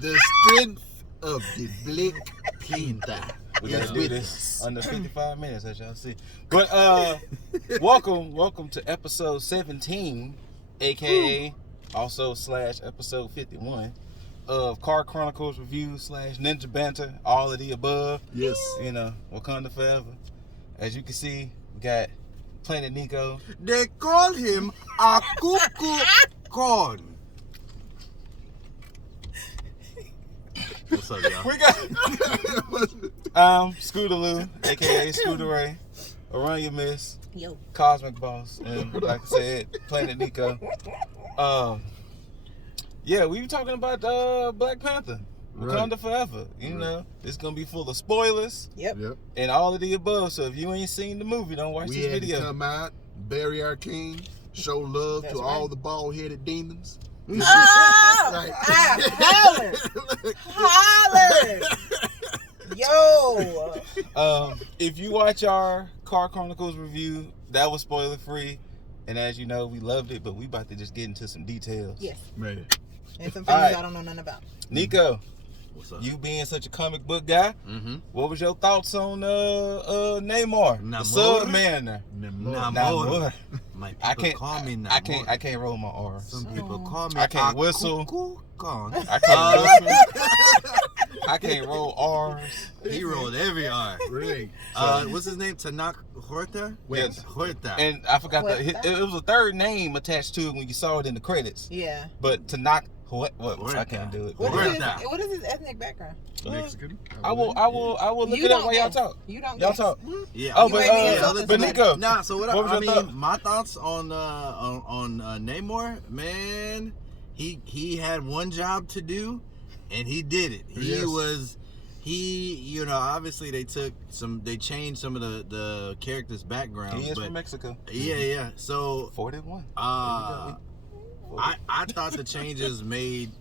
The strength of the Black Panther. We gotta do this under 55 minutes, as y'all see. But welcome to episode 17, aka also / episode 51 of Car Chronicles Review / Ninja Banter, all of the above. Yes. You know, Wakanda forever. As you can see, we got Planet Niko. They call him a cuckoo corn. What's up, y'all? We got Scootaloo, aka Scooter Ray, Around Your Miss, Yo. Cosmic Boss, and like I said, Planet Niko. Yeah, we were talking about Black Panther, Wakanda Forever. You know, it's gonna be full of spoilers. Yep. And all of the above. So if you ain't seen the movie, don't watch We this had video. to come out, bury our king, show love That's to right. all the bald-headed demons. Oh! Like- Holler! Yo! If you watch our Car Chronicles review, that was spoiler free. And as you know, we loved it, but we about to just get into some details. Yes. Man. And some things All right. I don't know nothing about. Niko, What's up? you being such a comic book guy, what was your thoughts on Namor? The Sword Man there. Namor. My people I can't call me Namor. I can't roll my R's. Some people call me I can't a whistle. cuckoo corn. I can't whistle. I can't roll R's. He rolled every R. Really? What's his name? Tanak Horta? Yes. Horta. And I forgot What? it was a third name attached to it when you saw it in the credits. Yeah. But to knock what I can't do it. What Where's is, his, that? what is his ethnic background? Mexican? I will look You it up don't while y'all guess. talk. You don't Y'all guess. talk. Yeah. Oh, You but ain't being but Niko, Nah, so what was I your mean, thought? my thoughts on Namor, man, he had one job to do, and he did it. You know, obviously they changed some of the characters' backgrounds. he is but from Mexico. Yeah. So 41. I thought the changes made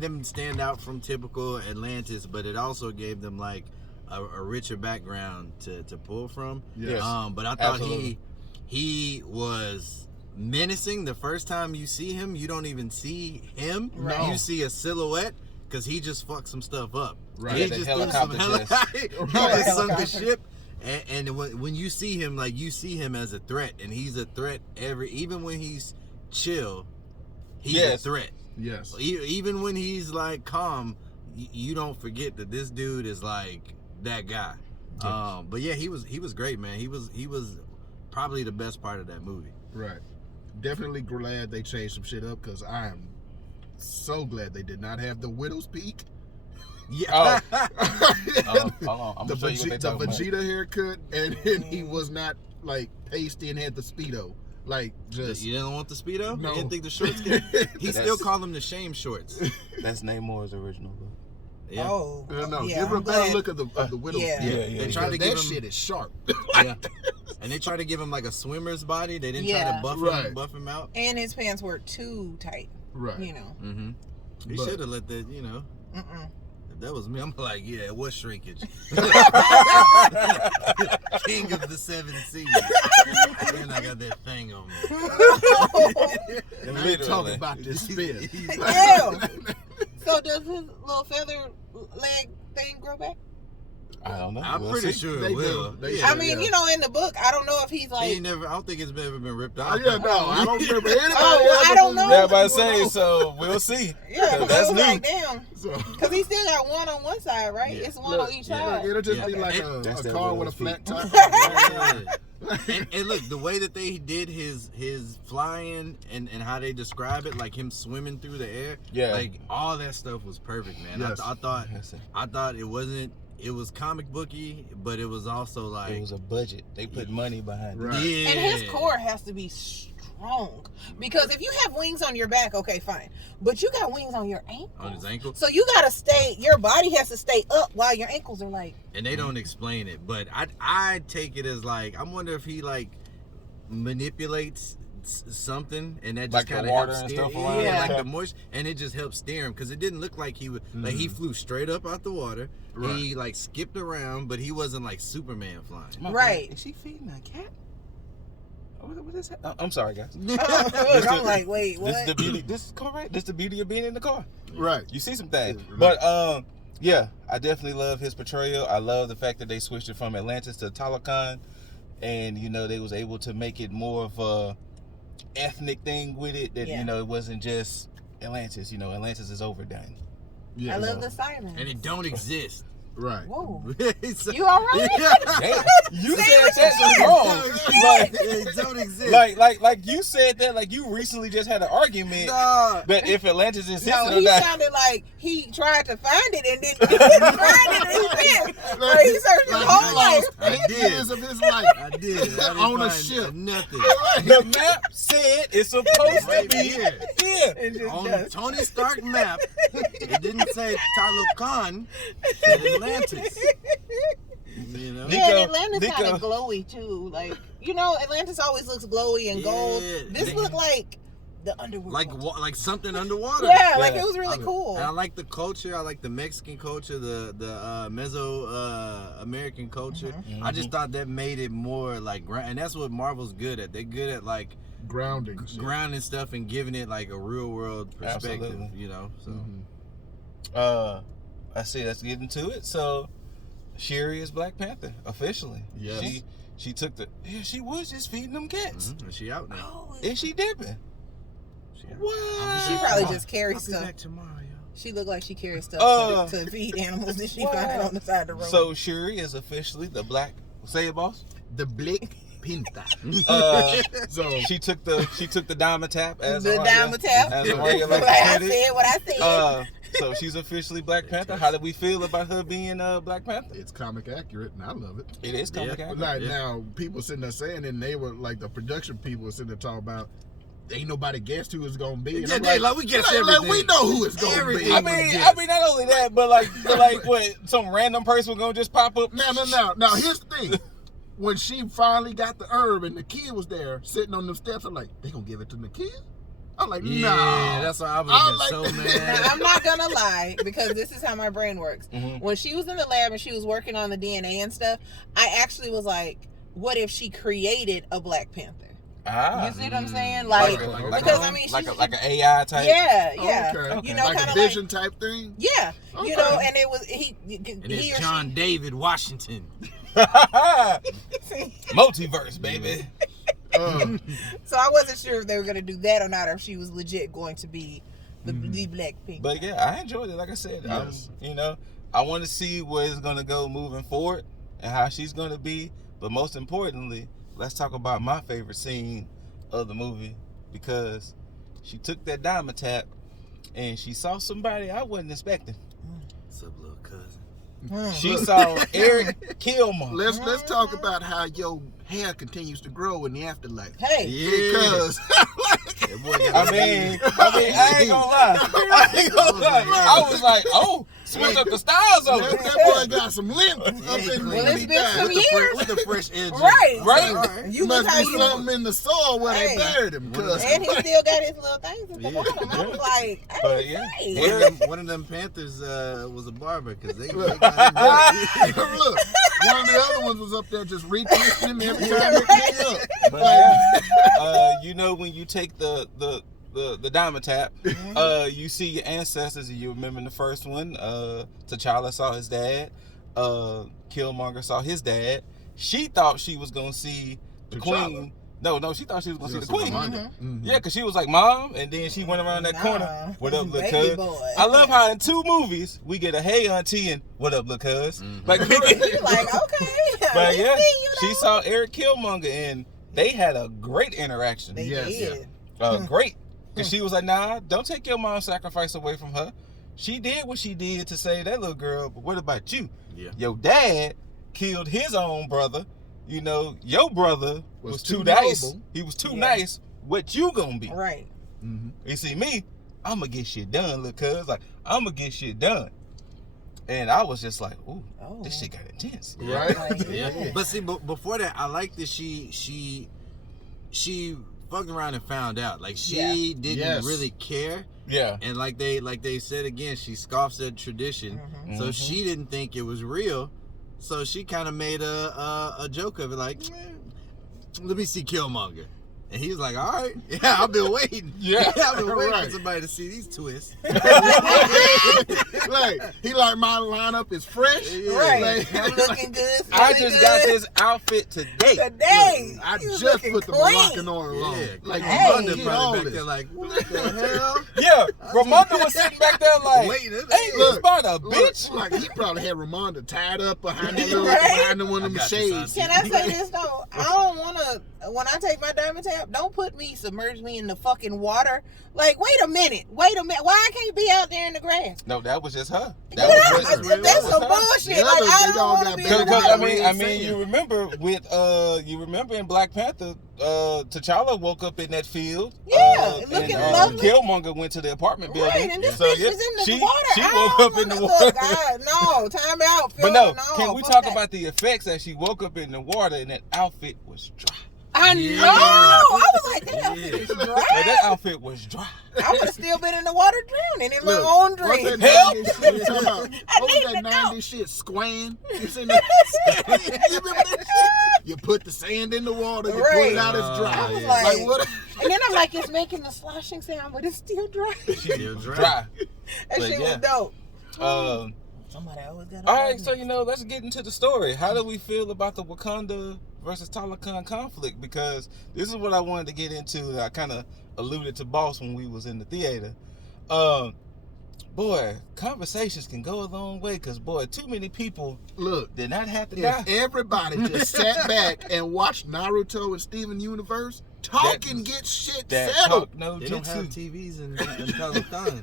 them stand out from typical Atlantis, but it also gave them like a richer background to pull from. Yes. But I thought Absolutely. he was menacing. The first time you see him, you don't even see him. Right. You see a silhouette because he just fucked some stuff up. Right. He Yeah, just the threw some helicopter he Right. just sunk the Helicopter. ship. And when you see him, like you see him as a threat, and he's a threat even when he's chill, he's a threat. Yes. Even when he's like calm, you don't forget that this dude is like that guy. Yes. But yeah, he was great, man. He was probably the best part of that movie. Right. Definitely glad they changed some shit up because I am so glad they did not have the widow's peak. Yeah. Hold on. I'm the gonna show you what they talking about. Vegeta haircut, and then he was not like pasty and had the Speedo. Like, just. You didn't want the Speedo? No. You didn't think the shorts could? He still called them the shame shorts. That's Namor's original book. Yeah. Oh. No, yeah, give her a I'm better glad. look of the widow's Yeah. peak. They tried to That give him shit is sharp. Yeah. And they tried to give him like a swimmer's body. They didn't try Yeah. to buff him out. And his pants were too tight. Right. You know. Mm-hmm. He But- should have let that, Mm-mm. If that was me, I'm like, yeah, it was shrinkage. King of the 7 seas. And I got that thing on me. And I ain't talking about this spin. Ew. So does his little feather leg thing grow back? I don't know. I'm We'll pretty see. sure They it will. do. They Yeah. I mean, you know, in the book, I don't know if he's like. I don't think it's ever been ripped Oh, off. yeah, no, I don't remember anybody. Oh, well, I don't know. Yeah, but I say so. We'll see. Yeah, but That's it was new. like, damn. So, Because he still got one on one side, right? Yeah. It's one on each side. it'll just be Yeah. like That's a that car with widow's a flat peak. top. And look, the way that they did his flying and how they describe it, like him swimming through the air, Yeah. like all that stuff was perfect, man. Yes. I thought it was comic booky, but it was also like It was a budget. They put money behind it. Right. yeah. And his core has to be strong. Because if you have wings on your back, okay, fine. But you got wings on your ankles. on his ankle. So you got to stay, your body has to stay up while your ankles are like. And they don't explain it, but I take it as like I wonder if he like manipulates something and that just Like the kind of water helps and steer, stuff around it? like Yeah. the moisture, and it just helps steer him because it didn't look like he would like he flew straight up out the water. Right. He like skipped around, but he wasn't like Superman flying. My Right. God, is she feeding a cat? What is that? I'm sorry, guys. I'm like, wait, what? This is the beauty. This is correct. This is the beauty of being in the car. Right. You see some things, Right. but yeah, I definitely love his portrayal. I love the fact that they switched it from Atlantis to Talokan, and you know they was able to make it more of a ethnic thing with it. That you know it wasn't just Atlantis. You know, Atlantis is overdone. Yeah. I love the sirens. And it don't exist. Right. Whoa. So- You all right? Damn, you Say said what you that said. wrong. Like, It don't exist. like you said that like you recently just had an argument Nah. that if Atlantis existed No, or he not. sounded like he tried to find it and didn't find it and he didn't. Like he searched his whole life. I did. Years of his life. I did. I didn't On a find ship. Nothing. The map said it's supposed Right to be here. here. It just On does. Tony Stark map, it didn't say Talokan, it said Atlantis. You know? Yeah, and Niko- Atlantis kind Niko- of glowy too. Like, you know, Atlantis always looks glowy and gold. Yeah. This looked like the underworld. Like something underwater. yeah, like Yeah. it was really cool. And I like the culture. I like the Mexican culture, the Meso American culture. Mm-hmm. I just thought that made it more like, and that's what Marvel's good at. They're good at like Grounding. shit. grounding stuff and giving it like a real world perspective. Absolutely. You know, so Mhm. I see. Let's get into it. So, Shuri is Black Panther officially. Yes. She took the. Yeah, she was just feeding them cats. and she out now. Oh, Is she dipping? She out. What? she probably just carries I'll be stuff. back tomorrow, yo. She looked like she carries stuff Uh, to feed animals that she wow. found on the side of the road. So Shuri is officially the Black. Say it, boss. The Black Panther. So she took the diamond tap as the a diamond tap. As a regular Like I candidate. said what I said. So she's officially Black Panther. How do we feel about her being Black Panther? It's comic accurate, and I love it. It is comic Yeah. accurate. Like Yeah. now, people sitting there saying, and they were like the production people were sitting there talking about, ain't nobody guessed who it's gonna be. And Yeah, I'm they like, we guess like, everything. we know who it's gonna Everything. be. I mean, not only that, but like what? Some random person gonna just pop up? No. Now here's the thing. When she finally got the herb and the kid was there sitting on them steps, I'm like, they gonna give it to the kid? I'm like, Yeah, nah. that's why I would have been like so that. mad. Now, I'm not gonna lie because this is how my brain works. Mhm. When she was in the lab and she was working on the DNA and stuff, I actually was like, what if she created a Black Panther? You see what I'm saying? Like, because I mean, she's like an AI type. yeah. Okay. You know, like kind a of vision type thing. Yeah, Okay. you know, and it was he And he it's or John David Washington. she. Multiverse, baby. So I wasn't sure if they were gonna do that or not, or if she was legit going to be the Black Pink. But yeah, I enjoyed it. Like I said, Yes. I want to see where it's gonna go moving forward and how she's gonna be. But most importantly, let's talk about my favorite scene of the movie, because she took that diamond tap and she saw somebody I wasn't expecting. What's up, little cousin? She saw Eric Killmonger. Let's talk about how your hair continues to grow in the afterlife. Hey, Because That boy got I mean, I ain't gonna lie. I was like, oh, switch up the styles on that, it. that boy got some length up in Well, when it's he been died. some years. with the fresh edge. right, Right? You Must look how be you something in the soil where Hey. they buried him. Cause and he still got his little things at the Yeah. bottom. I was like, hey, But yeah. hey. One of them Panthers was a barber because they Look. got him right. look, one of the other ones was up there just retwisting him every time they came up. But yeah, when you take the diamond tap, you see your ancestors, and you remember in the first one, T'Challa saw his dad, Killmonger saw his dad. She thought she was gonna see the T'Challa. queen. No, she thought she was gonna see the queen. Mhm. Yeah, because she was like, Mom, and then she went around that corner. What up, look, Baby cuz? boy. I love how in 2 movies we get a hey auntie and what up, look, cuz? Like, You like, okay. but we yeah, see you, she though. saw Eric Killmonger and they had a great interaction. They Yes. did. Great. Because she was like, nah, don't take your mom's sacrifice away from her. She did what she did to save that little girl, but what about you? Yeah. Your dad killed his own brother. You know, your brother was too too nice. noble. He was too Yeah. nice. What you gonna be? Right. Mhm. You see me, I'm gonna get shit done, look, cuz. Like, I'm gonna get shit done. And I was just like, ooh, Oh. this shit got intense. Right? Yeah. But see, before that, I like that she fucked around and found out. Like she didn't Yes. really care. Yeah. And like they said again, she scoffs at tradition. So Mhm. she didn't think it was real. So she kind of made a joke of it, like, let me see Killmonger. And he was like, all right, yeah, I've been waiting. Yeah. I've been waiting Right. for somebody to see these twists. Like, he like, my lineup is fresh. Right. Like, I'm looking good. I feeling just good. got this outfit today. Today. I You just looking put the clean. Moroccan oil on. Yeah, Like, Hey. Ramonda get probably all back this. there like, what the hell? Yeah, Ramonda was sitting back there like, Wait, ain't hey, this about a Look, bitch? like, he probably had Ramonda tied up behind that little, Right? behind the one of I them got you, shades. son. Can I say this though? I don't want to. When I take my diamond tap, don't submerge me in the fucking water. Like, wait a minute. Why I can't be out there in the grass? No, that was just her. Yeah, That was that's her. some bullshit. The Like, others, I they don't all want to got be bigger in the than water. that. I mean, you remember in Black Panther, T'Challa woke up in that field. Yeah, looking and, lovely. Killmonger went to the apartment building. Right, and this So, bitch yeah, was in the she, water. She I woke don't up in the wanna- water. Look, no, time out. But no, No, can we fuck talk that. about the effects that she woke up in the water and that outfit was dry? I know. Yeah. I was like, that outfit is Like, dry. that outfit was dry. I would have still been in the water drowning in my Look, own what's dream. that Help! 90s shit you talking about? What was need that to know. 90s shit? Squan? You seen that? You remember that shit? You put the sand in the water, you pull Right. it out, it's dry. I was yeah. like, what? and then I'm like, it's making the sloshing sound, but it's still dry. Still dry. Dry. That But shit yeah. was dope. Somebody always got. All right, so let's get into the story. How do we feel about the Wakanda versus Talokan conflict? Because this is what I wanted to get into. I kind of alluded to Boss when we was in the theater. Boy, conversations can go a long way. Cause boy, too many people Look, did not have to die. if everybody just sat back and watched Naruto and Steven Universe, talk and get shit That settled. talk no They don't have jutsu. TVs in Kazakhstan.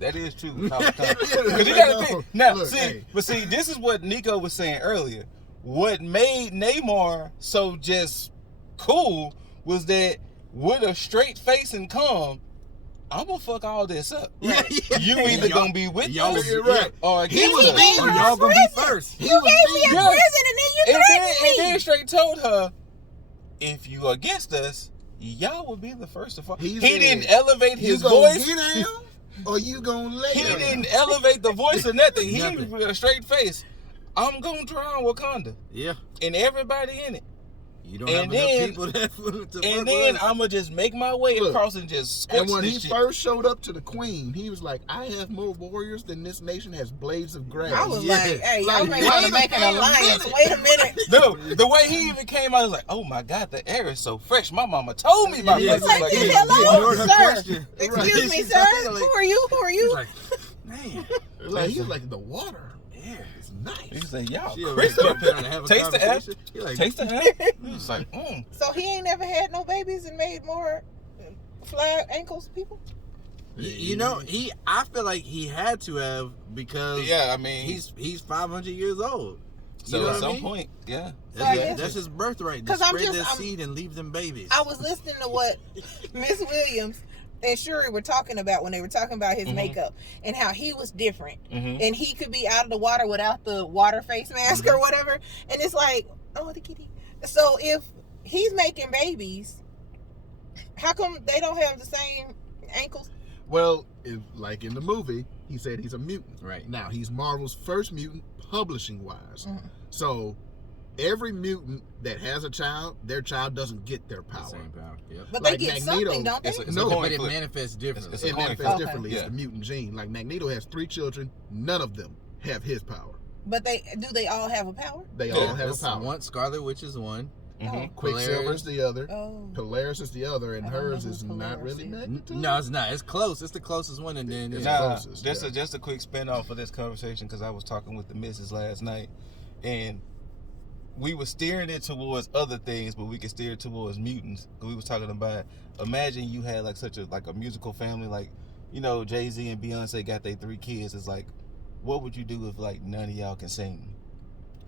That is true. Because you gotta think. Now, Look, see, hey. but see, this is what Niko was saying earlier. What made Namor so just cool was that with a straight face and calm, I'm gonna fuck all this up. Yeah, yeah. You either Y'all- gonna be with y'all us was right. or He against was us. being Or y'all gonna be first. He You was gave me a being- Yeah. prison and then you And threatened then me. straight told her, if you against us, y'all will be the first to fall. He He said, didn't elevate You his gonna voice. get down or you gonna lay He down? didn't elevate the voice or nothing. He Nothing. with a straight face. I'm gonna drown Wakanda Yeah. and everybody in it. You don't And have then- enough people to fuck And then with. I'm gonna just make my way Look, across and just scorch And when this he shit. first showed up to the queen, he was like, I have more warriors than this nation has blades of grass. I was Yeah. like, hey, Like, y'all may wait want to a make an damn alliance. minute. Wait a minute. No, the way he even came out, I was like, oh my God, the air is so fresh. My mama told me about Yeah, this. Like, Like, this, yeah. hello, ignored her sir. question. Excuse Right. me, She's sir. like- Who are you? Who are He's you? like, man. Like, he was like, the water Yeah. is He nice. said, y'all She crazy. already trying to have a Taste the air. conversation. He like, Taste the air. He was like, So he ain't never had no babies and made more fly ankles people? You know, I feel like he had to have because yeah, I mean, he's 500 years old. so You know at what I some mean? point, yeah. That's his birthright. To 'Cause I'm spread just- that I'm- seed and leave them babies. I was listening to what Miss Williams and Shuri were talking about when they were talking about his makeup and how he was different and he could be out of the water without the water face mask or whatever. And it's like, oh, the kitty. So if he's making babies, how come they don't have the same ankles? Well, like in the movie, he said he's a mutant. Right. Now, he's Marvel's first mutant publishing-wise. Mhm. So, every mutant that has a child, their child doesn't get their The power. same power. Yep. But Like they get Magneto, something, don't they? It's a No, coin But it flip. manifests differently. It's a It coin manifests flip. differently. Yeah. It's the mutant gene. Like Magneto has 3 children. None of them have his power. But they all have a power? They Yeah, all have a That's power. one Scarlet Witch is one. Mhm. Quicksilver is the other. Oh. Polaris is the other, and I don't know hers who is not Polaris really is. Magneto. No, it's not. It's close. It's the closest one, and then It's yeah. Nah, closest, just a quick spin off of this conversation because I was talking with the missus last night, and we were steering it towards other things, but we could steer it towards mutants. We was talking about, imagine you had like such a musical family, like, you know, Jay-Z and Beyonce got their 3 kids. It's like, what would you do if like none of y'all can sing?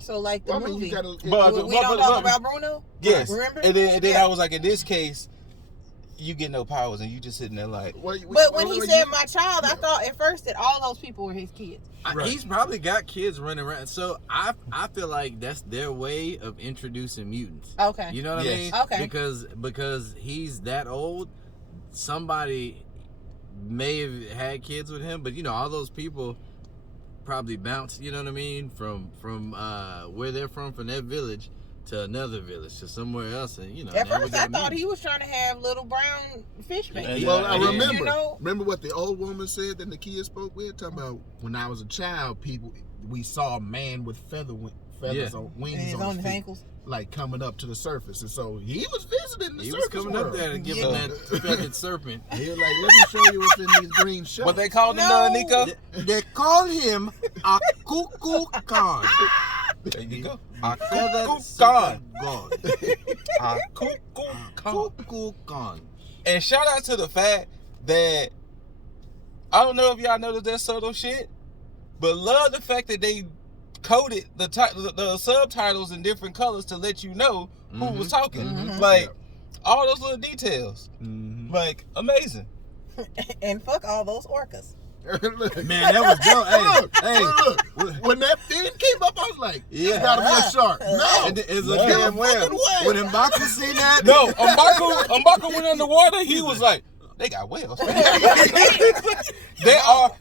So like the Well, I mean, movie. you gotta. But- we don't talk about Bruno? Yes. Remember? And then Yeah. I was like, in this case, you get no powers and you just sitting there like, But when he said my child, I thought at first that all those people were his kids. Right. He's probably got kids running around. So I feel like that's their way of introducing mutants. Okay. You know what Yes. I mean? Okay. Because he's that old, somebody may have had kids with him, but you know, all those people probably bounced, you know what I mean, from where they're from that village to another village, to somewhere else, and At never first, I got thought me. he was trying to have little brown fish babies. Well, I Yeah. remember. You know? Remember what the old woman said that Nakia spoke with? Talking about when I was a child, we saw a man with feathers on And wings his on on his his feet, ankles. like coming up to the surface, and so he was visiting the He surface was coming world. up there and giving Yeah. that feathered serpent. He was like, "Let me show you what's in these green shorts." What they call him, No. Nico? They call him a cuckoo Khan. There you go. A feathered Khan. serpent god. Khan. Cuckoo Khan. And shout out to the fact that I don't know if y'all noticed that subtle shit, but love the fact that they coded the subtitles in different colors to let you know who was talking. Mhm. Like all those little details. Mhm. Like amazing. And fuck all those orcas. Look, Man, that was dope. Hey, look, when that fin came up, I was like, Yeah. "It's gotta be a shark." No, And it's No. a damn well. fucking way. When M'Baku seen that, No, M'Baku went underwater. He was like, they got whales.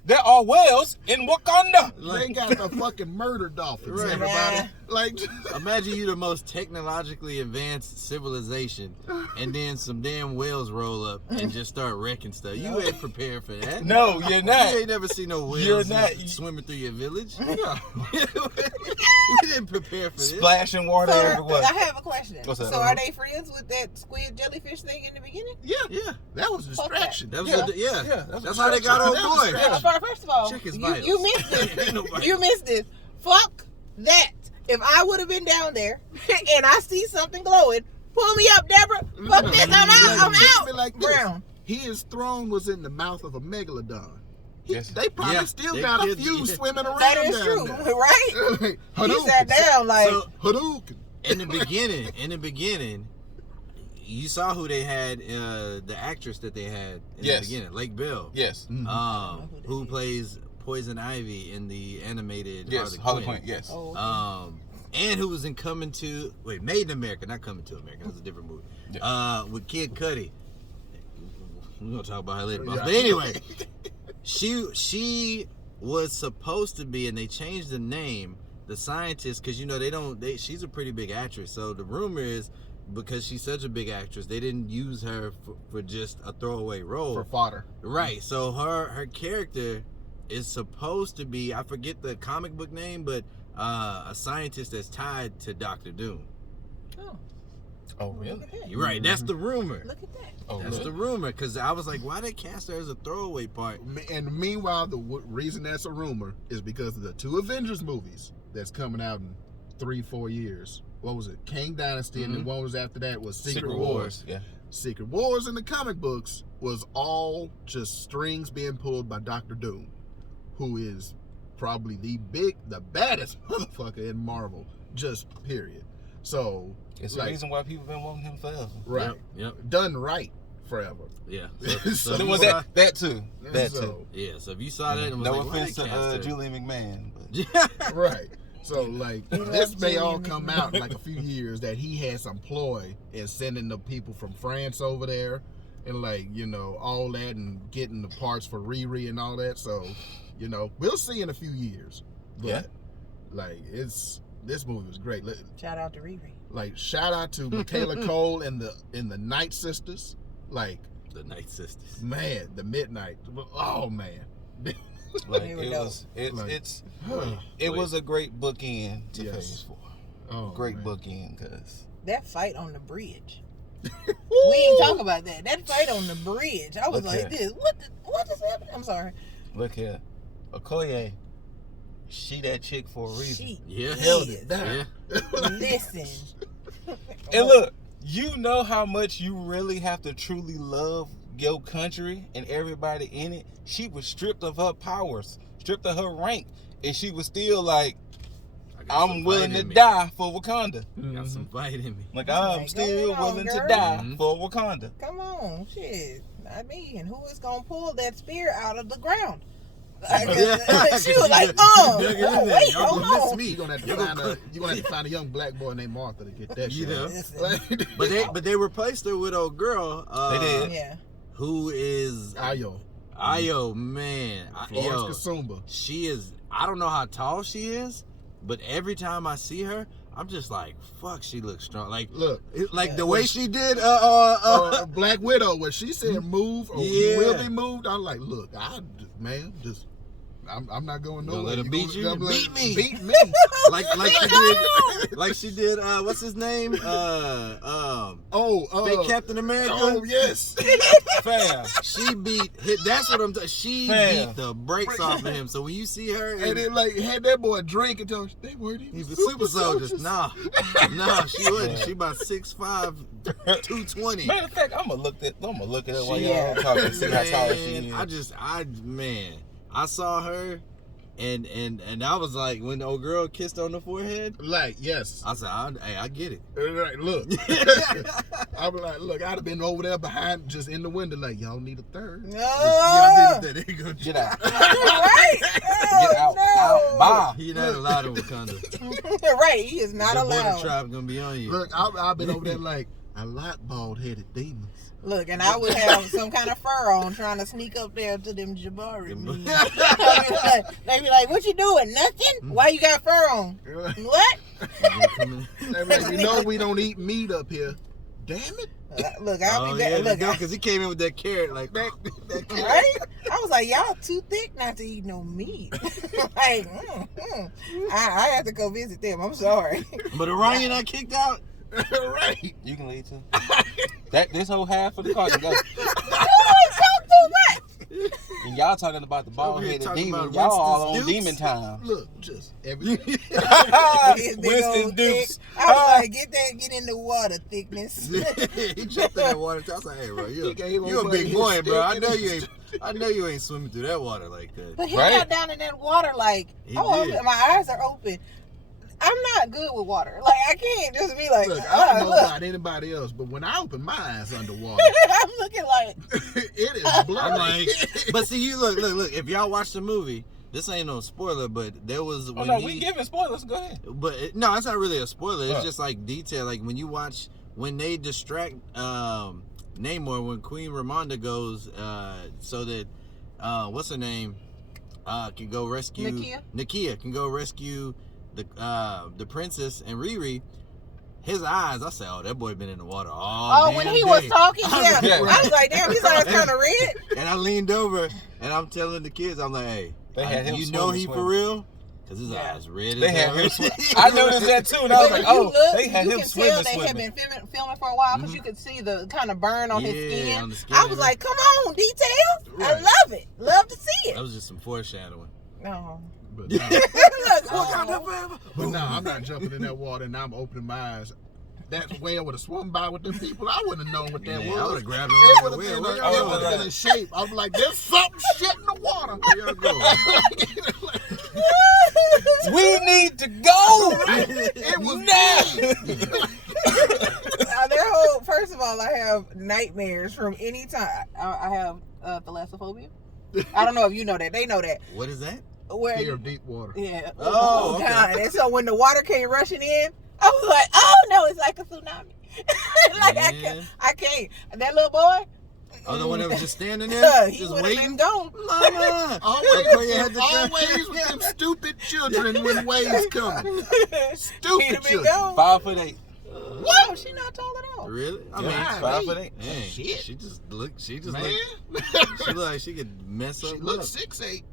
there are whales in Wakanda. they got the fucking murder dolphins. Right. Everybody, like, imagine you the most technologically advanced civilization, and then some damn whales roll up and just start wrecking stuff. You ain't prepared for that. No, you're not. You ain't never seen no You're whales not. swimming through your village. no. We didn't prepare for this. Splashing water So, everywhere. I have a question. What's up? So are they friends with that squid jellyfish thing in the beginning? Yeah, Yeah, that was a Fuck distraction. that was Yeah. That's how they got old That was boy. distraction. First of all, Check his you vitals. missed this. Ain't nobody- You missed this. Fuck that. If I would have been down there and I see something glowing, pull me up, Deborah. Fuck this. I'm out. I'm Be out. like this. Brown. His throne was in the mouth of a megalodon. Yes. They probably Yeah, still they got a did, few yeah. swimming around That is down true, there. right? He Hadouken. sat down like, So, Hadouken. in the beginning, you saw who they had, the actress that they had in Yes. the beginning, Lake Bell, Yes. who plays Poison Ivy in the animated Yes. Harley Quinn. Yes. oh, and who was in Made in America, not Coming to America, that's a different movie. Yeah. With Kid Cudi. We're gonna talk about her later, boss. Yeah. But anyway, she was supposed to be, and they changed the name, the scientist, because she's a pretty big actress. So the rumor is, because she's such a big actress, they didn't use her for just a throwaway role. For fodder. Right. So her character is supposed to be, I forget the comic book name, but a scientist that's tied to Doctor Doom. Oh, look really? at that. You're right. That's the rumor. Look at that. Oh, That's really? the rumor, because I was like, why they cast her as a throwaway part? And meanwhile, the reason that's a rumor is because of the 2 Avengers movies that's coming out in 3-4 years. What was it? King Dynasty, and then one was after that was Secret Wars. Yeah. Secret Wars in the comic books was all just strings being pulled by Doctor Doom, who is probably the baddest motherfucker in Marvel, just period. So It's the reason why people been wanting him forever. right, Yep. done right forever. Yeah. So- Well, that too. That So, too. Yeah. So if you saw that, and was No like, why offense they to cast her? Julie McMahon, but right. So like We love this may all Julian come McMahon. out in like a few years that he had some ploy in sending the people from France over there and like, all that and getting the parts for Riri and all that. So, we'll see in a few years. But Yeah. like this movie was great. Shout out to Riri. Like shout out to Michaela Cole and the Night Sisters. Like, The Night Sisters. man, the Midnight. Oh man. like They were it dope. was It was a great bookend to Yes. Phase 4. Oh, Great man. bookend, cause That fight on the bridge. We ain't talk about that. That fight on the bridge. I was Okay. like, this. What is happening? I'm sorry. look here, Okoye, she that chick for a reason. She Yeah. Held is. it down. Yeah. Listen. And look, you know how much you really have to truly love your country and everybody in it. She was stripped of her powers, stripped of her rank, and she was still like, I got some I'm willing fight to in me. die for Wakanda. Got some fight in me. Like, I'm I'm like, still go on, willing to girl. die Mhm. for Wakanda. Come on, shit. I mean, who is gonna pull that spear out of the ground? Yeah. She was like, You dug it in there. wait, Y'all hold gonna miss on. me. You're gonna have to find a young black boy named Martha to get that You shit. know. Listen. But they replaced her with old girl. They did. Yeah. Who is Ayo, man. Florence Kasumba. She is. I don't know how tall she is, but every time I see her, I'm just like, fuck, she looks strong. Like, Look, like the way she did, Black Widow, when she said move or you will be moved, I'm like, look, I'm not going nowhere. Let her beat you? Beat me. Beat me. like she did, what's his name? Fake Captain America. Oh yes. Fam. She beat. That's what I'm. She Fam. beat the brakes off of him. So when you see her, And then like had that boy drink and told they weren't even he's a super soldiers. Nah, she wasn't. She about 6'5", 220. Matter of fact, I'm gonna look at it while y'all talking. See how tall she is. I saw her, and I was like, when the old girl kissed on the forehead, like yes. I said, I get it. Right, look. I was like, look, I'd have been over there behind, just in the window, like, y'all need a third. No. Y'all need a third. Get out. Right? Get out. No. Out. Bye. He not allowed in Wakanda. Right, he is not the border allowed. tribe gonna be on you. Look, I've been over there like, I like bald-headed demons. Look, and I would have some kind of fur on trying to sneak up there to them Jabari. They be like, what you doing? Nothing? Why you got fur on? What? They be like, you know we don't eat meat up here. Damn it. Look, I'll be back. Yeah, Look, because he came in with that carrot like that. right? I was like, y'all too thick not to eat no meat. Like, I have to go visit them. I'm sorry. But Orion I kicked out. Right. You can leave too. This whole half of the car can go. You always talk too much. And y'all talking about the bald-headed talking demon. about Y'all all Winston's on Dukes. demon time. Look, just everything. His big Winston old Dukes. thick. I was like, get in the water thickness. He jumped in that water. I was like, hey, bro, you gave a him big his boy, bro. I stick know and you his- ain't. I know you ain't swimming through that water like that. But he Right? got down in that water like, He oh, did. my eyes are open. I'm not good with water. Like, I can't just be like, Look, I don't know look. about anybody else, but when I open my eyes underwater, I'm looking like, it is blurry. I'm like, but see, you look. If y'all watch the movie, this ain't no spoiler, but there was Oh, when no, we giving spoilers. Go ahead. But no, it's not really a spoiler. It's Huh. just like detail. Like when you watch when they distract Namor when Queen Ramonda goes so that what's her name can go rescue Nakia can go rescue the princess and Riri. His eyes, I said, oh, that boy been in the water all when damn he day. was talking, yeah. Yeah. I was like, damn, his eyes kind of red. And I leaned over and I'm telling the kids, I'm like, hey, They had him you know he swimming. for real? Because his Yeah. eyes red They as had hell. him swim. I noticed that too, and I was But like, if you oh, look, they had you him can swimming. tell they had been filming for a while because you could see the kind of burn on his Yeah, skin. on the skin. I was like, come on, details. I Right. love it. Love to see That it. was just some foreshadowing. No. But no, I'm not jumping in that water and I'm opening my eyes. That whale would have swum by with them people. I wouldn't have known what that Man, was. I would have grabbed It on would the have wheel. been, Where y'all it going? in shape. I'm like, there's something shit in the water. Where y'all going? We need to go It was now. First of all, I have nightmares from any time. I have thalassophobia. I don't know if you know that. They know that. What is that? Where Fear of deep water. Yeah. Oh, okay. God. And so when the water came rushing in, I was like, oh no, it's like a tsunami. Like Yeah. I can't. That little boy. Oh, the one that was just standing there, He just would have been waiting. gone. Mama, Always with them stupid children when waves coming. Stupid He'd have been children. gone. 5'8". Wow, she not tall at all. Really? I Yeah, mean, God. 5'8". dang, Shit. she just look. She just Man, look. She look like she could mess up. she looks 6'8".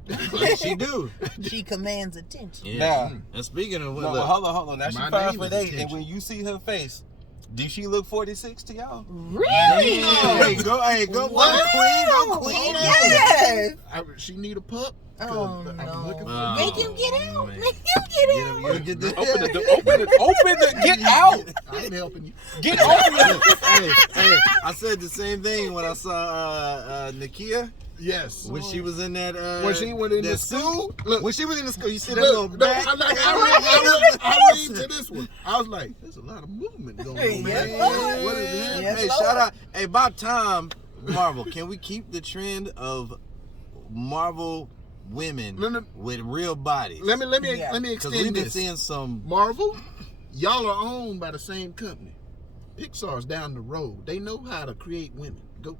Like she do. She commands attention. Yeah. Now, And speaking of what, no, look, hold on. Now she My name is 5'8", and attention. when you see her face, do she look 46 to y'all? Really? hey, go, Wow. Queen, go Queen. Yes. She need a pup. Oh I'm no. looking for Oh, Make him get out. man. Make him get out. You get this. Open the door. Open the. Get out. I ain't helping you. Get over it. hey, I said the same thing when I saw Nakia Yes. when she was in that. When she went in that the suit. school, look, When she was in the school, you see that little look, back. I read to this one. I was like, there's a lot of movement going on, Yes, man. Lord. What is that? Yes, Hey, Lord. shout out. Hey, about time, Marvel. Can we keep the trend of Marvel women No, no. with real bodies? Let me Yeah. Because we've extend been this. seeing some. Marvel, y'all are owned by the same company. Pixar's down the road. They know how to create women. Go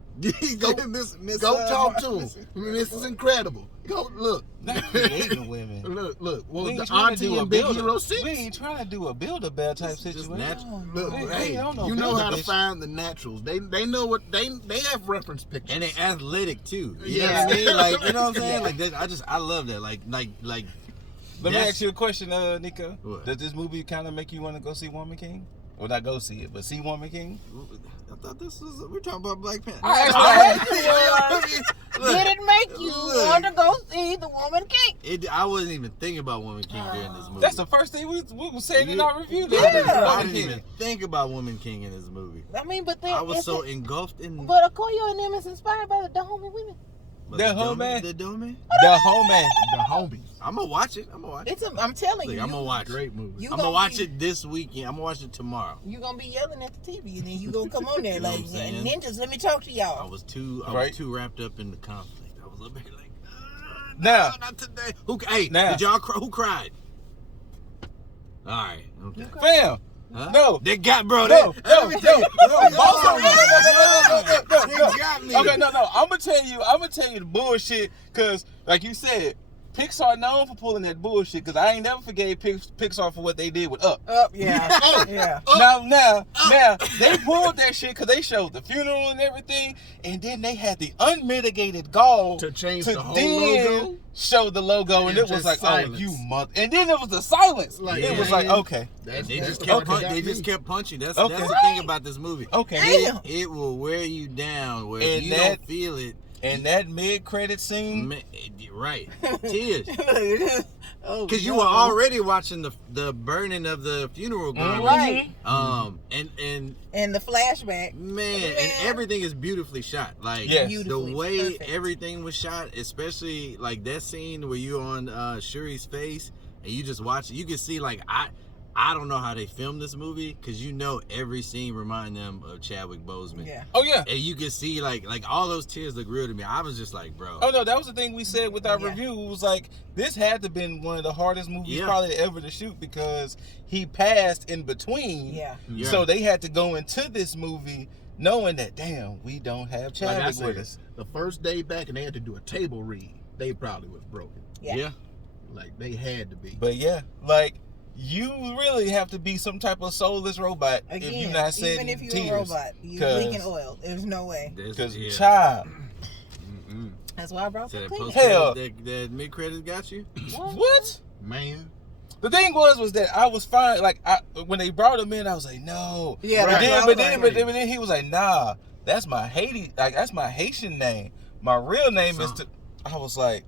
Miss, talk to them. This is incredible. Go look. Not creating women. Look. Well, We the ain't trying Monty and Big Hero 6. We ain't trying to do a Build-A-Bear type It's just situation. natural. Look, We hey, don't know you know how to Build-A-Bear. find the naturals. They know what they have reference pictures. And they athletic too. You Yeah. know what I mean? Like, you know what I'm saying? Yeah. Like that, I love that. Like Let me that's- ask you a question, Nico. What? Does this movie kind of make you want to go see Woman King? Well, not go see it, but see Woman King? I thought we're talking about Black Panther. Did it make you Look. want to go see the Woman King? I wasn't even thinking about Woman King during this movie. That's the first thing we were saying in You- our review. I That didn't, was I Woman didn't King. even think about Woman King in this movie. I mean, but then I was so it's- engulfed in But Okoye and them is inspired by the Dahomey women. The homie. The Dome. The homie. The homies. I'm gonna watch it. I'm telling Look, you, I'm gonna watch it. Great movie. You I'm gonna gonna watch be- it this weekend. I'm gonna watch it tomorrow. you gonna be yelling at the TV, and then you gonna come on there You know like, what I'm saying? ninjas, let me talk to I y'all. was too wrapped up in the conflict. I was up here like, Now. no, not today. Hey, Now. did y'all cry? Who cried? All right, okay. Fam. Huh? No. They got bro. No. They got me. Okay, no. I'm gonna tell you the bullshit, cause like you said, Pixar known for pulling that bullshit. Cause I ain't never forgave Pixar for what they did with Up. Yeah, yeah. Now, they pulled that shit because they showed the funeral and everything, and then they had the unmitigated gall To change to the whole then logo? show the logo, and And it was just like, silence. oh, you mother, and then it was the silence. Like, it was yeah. like, okay, They just the kept part that they got just me. kept punching. That's Okay. the thing about this movie. okay. Damn. It will wear you down where And if you that- don't feel it. And that mid-credit scene, Right, tears. Oh, Because you no. were already watching the burning of the funeral garment. Right. And And the flashback. man, and Man. everything is beautifully shot. Like Yes. the Beautifully. way Perfect. everything was shot, especially like that scene where you're on Shuri's face and you just watch it. You can see like I don't know how they filmed this movie because you know every scene remind them of Chadwick Boseman. Yeah. oh yeah. And you can see like all those tears look real to me. I was just like, bro. Oh no, that was the thing we said with our Yeah. review. It was like this had to been one of the hardest movies Yeah. probably ever to shoot because he passed in between. Yeah. Yeah. So they had to go into this movie knowing that damn, we don't have Like I Chadwick with said, us. the first day back and they had to do a table read. They probably was broken. Yeah. Like they had to be. But yeah, like you really have to be some type of soulless robot Again, if you're not even shedding if you're tears. a robot, you're 'Cause- leaking oil. There's no way. Because yeah. child, Mm-mm. That's why I brought So the that cleaner. post Hell. that mid credits got you. what? Man. The thing was that I was fine. Like when they brought him in, I was like, no. Yeah, Right. that's what I was like. But then he was like, nah, that's my Haitian name. My real name is. I was like,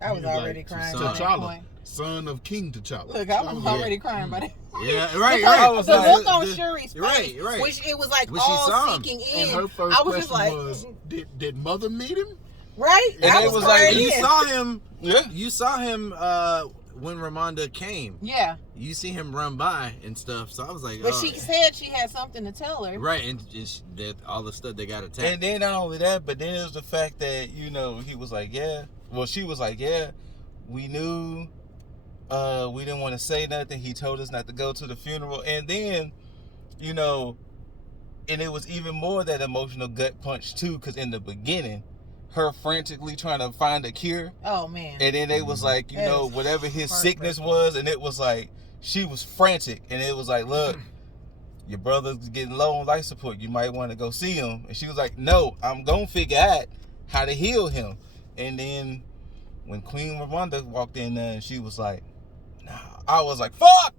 I was He was already like, crying. T'Challa. by that T'Challa, point. son of King T'Challa. Look, I was Yeah. already crying by that. Yeah, right, Because right. I was the like- look on Shuri's face, right. which it was like When she all saw him. sinking And in. her first I was just question like, was, did mother meet him? right? And I it was was crying like, And you in. saw him. yeah. You saw him when Ramonda came. Yeah, You see him run by and stuff. So I was like, but oh. she said she had something to tell her. Right, and that all the stuff they got attacked. And then not only that, but then it was the fact that he was like, yeah. Well, she was like, yeah. We knew. We didn't want to say nothing. He told us not to go to the funeral, and then, and it was even more that emotional gut punch too, because in the beginning, her frantically trying to find a cure. Oh man. And then it was like, That is whatever his sickness heartbreaking. was, and it was like, she was frantic. And it was like, look, your brother's getting low on life support. You might want to go see him. And she was like, no, I'm going to figure out how to heal him. And then when Queen Ramonda walked in there, and she was like, nah. I was like, fuck!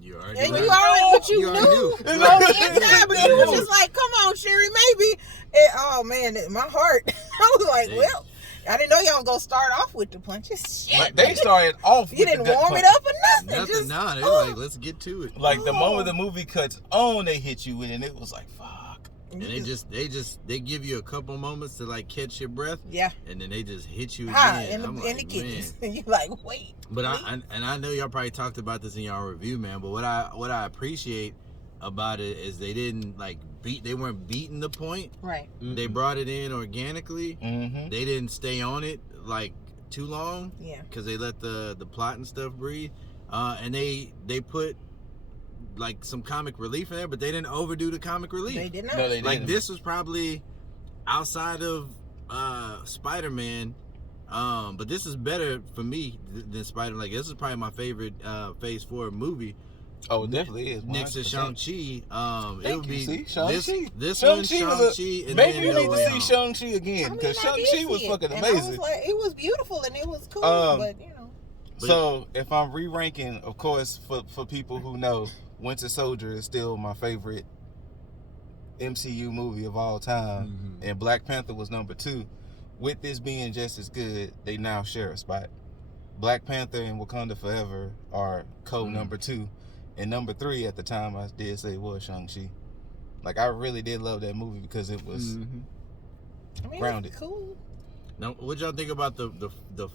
You already And knew. you already, but you You already knew knew. on the inside, but you was just like, come on, Sherry, maybe. And, oh man, my heart. I was like, Yeah. well, I didn't know y'all was gonna start off with the punches. Shit. Like, they started off You with didn't the gut warm punch. it up or nothing. Nothing. Just, Nah, they oh. were like, let's get to it. Like, the Oh. moment the movie cuts on, they hit you with it, and it was like, fuck. And they give you a couple moments to like catch your breath, yeah, and then they just hit you high again. in I'm the like, kidneys. man. And you like, wait. But I know y'all probably talked about this in y'all review, man. But what I appreciate about it is they didn't they weren't beating the point. Right. They brought it in organically. Mm-hmm. They didn't stay on it like too long Yeah. because they let the plot and stuff breathe. And they put like some comic relief in there, but they didn't overdo the comic relief. They did not. No, they Like didn't. this was probably outside of Spider-Man, But this is better for me than Spider. Like this is probably my favorite Phase 4 movie. Oh, it definitely is. 100%. Next to Shang-Chi, it would be Shang-Chi. this one, Shang-Chi, and maybe then you need No to Way see Home. Shang-Chi again because Shang-Chi was fucking amazing. It was beautiful and it was cool, but you know. So if I'm re-ranking, of course, for people who know, Winter Soldier is still my favorite MCU movie of all time, and Black Panther was number 2. With this being just as good, they now share a spot. Black Panther and Wakanda Forever are number 2. And number 3 at the time, I did say was Shang-Chi. Like, I really did love that movie because it was grounded. Cool. Now, what y'all think about the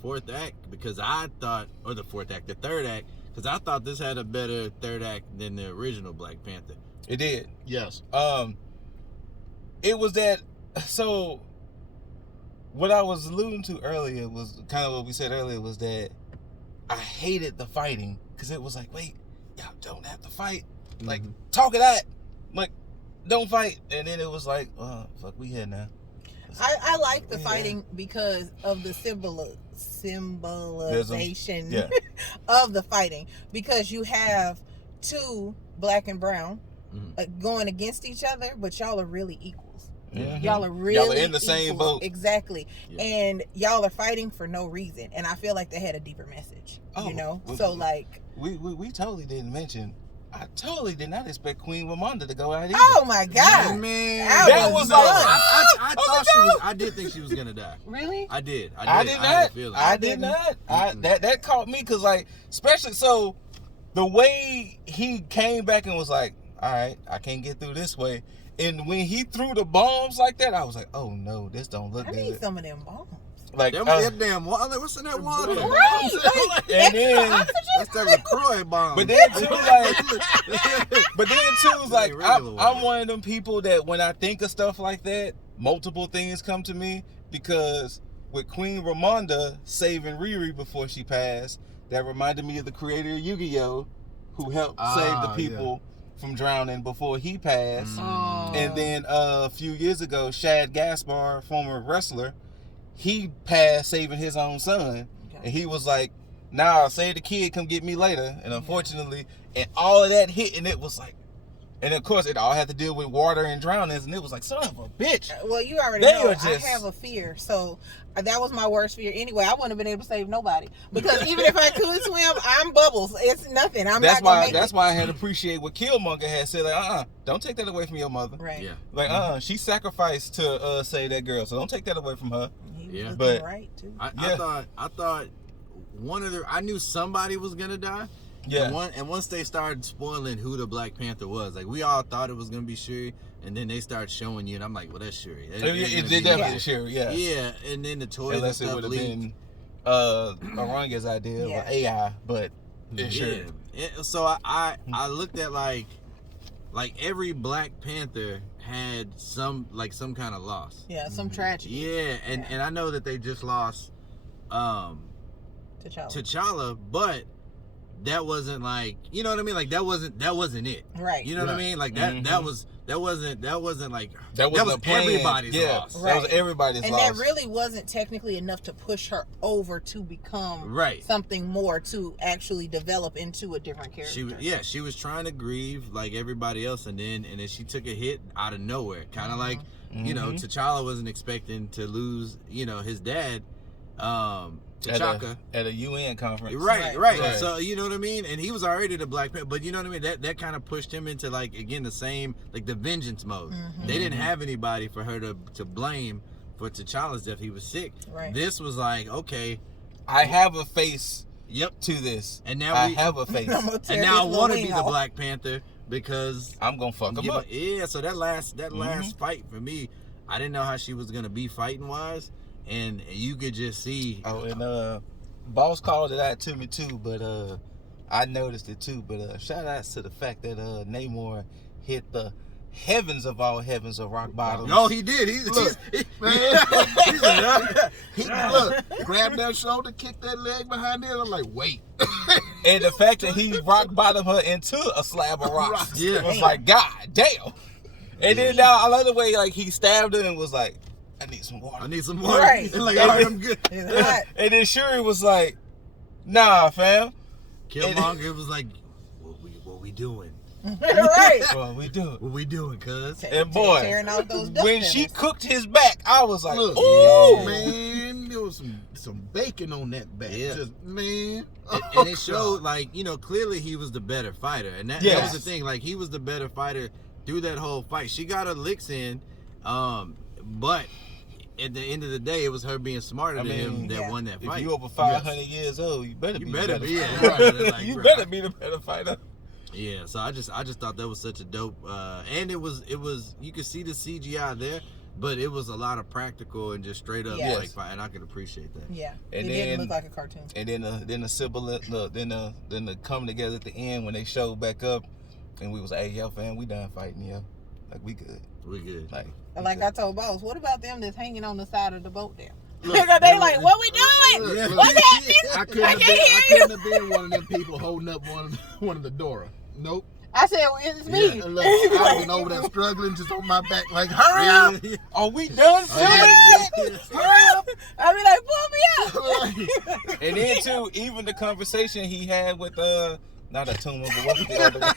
fourth act? Because I thought, or the third act, because I thought this had a better third act than the original Black Panther. It did. Yes. It was that, so what I was alluding to earlier was kind of what we said earlier was that I hated the fighting because it was like, wait, y'all don't have to fight. Like, talk it out. Like, don't fight. And then it was like, oh, fuck, we here now. I like the fighting because of the symbolization of the fighting. Because you have 2 black and brown going against each other, but y'all are really equals. Y'all are really in the same boat. Exactly. Yeah. And y'all are fighting for no reason. And I feel like they had a deeper message. You know? So like we totally didn't mention, I totally did not expect Queen Ramonda to go out either. Oh my God. Man. That was like I thought she was, I did think she was gonna die. Really? I did. I did not. That caught me because, like, especially so the way he came back and was like, all right, I can't get through this way. And when he threw the bombs like that, I was like, oh no, this don't look good. I need some of them bombs. Like that damn water. What's in that water? Right. And then that's that LaCroix bomb. But then too, like, I'm one of them people that when I think of stuff like that, multiple things come to me because with Queen Ramonda saving Riri before she passed, that reminded me of the creator of Yu-Gi-Oh, who helped save the people from drowning before he passed. And then a few years ago, Shad Gaspar, former wrestler, he passed saving his own son. And he was like, nah, save the kid, come get me later. And unfortunately, and all of that hit, and it was like, and of course, it all had to deal with water and drownings, and it was like, son of a bitch. Well, you already know, I have a fear, so that was my worst fear anyway. I wouldn't have been able to save nobody because even if I could swim, I'm Bubbles. It's nothing. That's why I had to appreciate what Killmonger had said. Like, don't take that away from your mother. Right. Yeah. Like, she sacrificed to save that girl, so don't take that away from her. He was looking right too. I thought I knew somebody was gonna die. Yeah. And once they started spoiling who the Black Panther was, like, we all thought it was gonna be Shuri, and then they started showing you, and I'm like, well, that's Shuri. It definitely Shuri, yeah. Yeah, and then the toys unless and it stuff would have been Oranga's idea or AI, but it's Shuri. Yeah. So I looked at like every Black Panther had some kind of loss. Yeah, some tragedy. Yeah, and I know that they just lost T'Challa, but that wasn't like, you know what I mean? Like that wasn't it. Right. You know what I mean? Like that wasn't like that was everybody's loss. Right. That was everybody's loss. And that really wasn't technically enough to push her over to become something more, to actually develop into a different character. She was trying to grieve like everybody else, and then she took a hit out of nowhere. Kind of like, you know, T'Challa wasn't expecting to lose, you know, his dad. T'Chaka at a UN conference. Right. So you know what I mean? And he was already the Black Panther, but you know what I mean? That kind of pushed him into, like, again, the same, like, the vengeance mode. They didn't have anybody for her to blame for T'Challa's death. He was sick. Right. This was like, okay, I have a face to this. And now I have a face. And now I want to be the Black Panther because I'm gonna fuck him up. Yeah, so that last fight for me, I didn't know how she was gonna be fighting wise. And you could just see. Oh, and Boss called it out to me too, but I noticed it too. But shout outs to the fact that Namor hit the heavens of all heavens of rock bottom. No, he did. He grabbed that shoulder, kicked that leg behind it. I'm like, wait. And the fact that he rock bottomed her into a slab of rocks. Yeah. Was like, God damn. And then now I love the way, like, he stabbed her and was like, I need some water. I need some water. Right. Like, all right, I'm good. It's hot. And then Shuri was like, nah, fam. Killmonger was like, what we doing? Right. What we doing? What we doing, cuz? And boy, tearing off those duck when she feathers. cooked his back, I was like, Look, ooh. man, there was some bacon on that back. Yeah. Just, man. And it showed, like, you know, clearly he was the better fighter. And that was the thing. Like, he was the better fighter through that whole fight. She got her licks in, but at the end of the day, it was her being smarter than him that won that fight. If you over 500 years old, you better be the better fighter. fighter. You better be the better fighter. Yeah, so I just thought that was such a dope, and it was you could see the CGI there, but it was a lot of practical and just straight up like fight, and I could appreciate that. Yeah, and it didn't look like a cartoon. And then the symbol, then the come together at the end when they showed back up, and we was like, hey, yo, fam, we done fighting, yo, like we good. We good. Like I told Boss, what about them that's hanging on the side of the boat there? They like, what we doing? What's happening? I couldn't have been one of them people holding up one of the Dora. Nope. I said, well, it's me. Yeah, look, I've been over there struggling just on my back, like, hurry up! Are we done filming? Hurry up! I be like, pull me up. And then too, even the conversation he had with not Atuma, but what was the other one?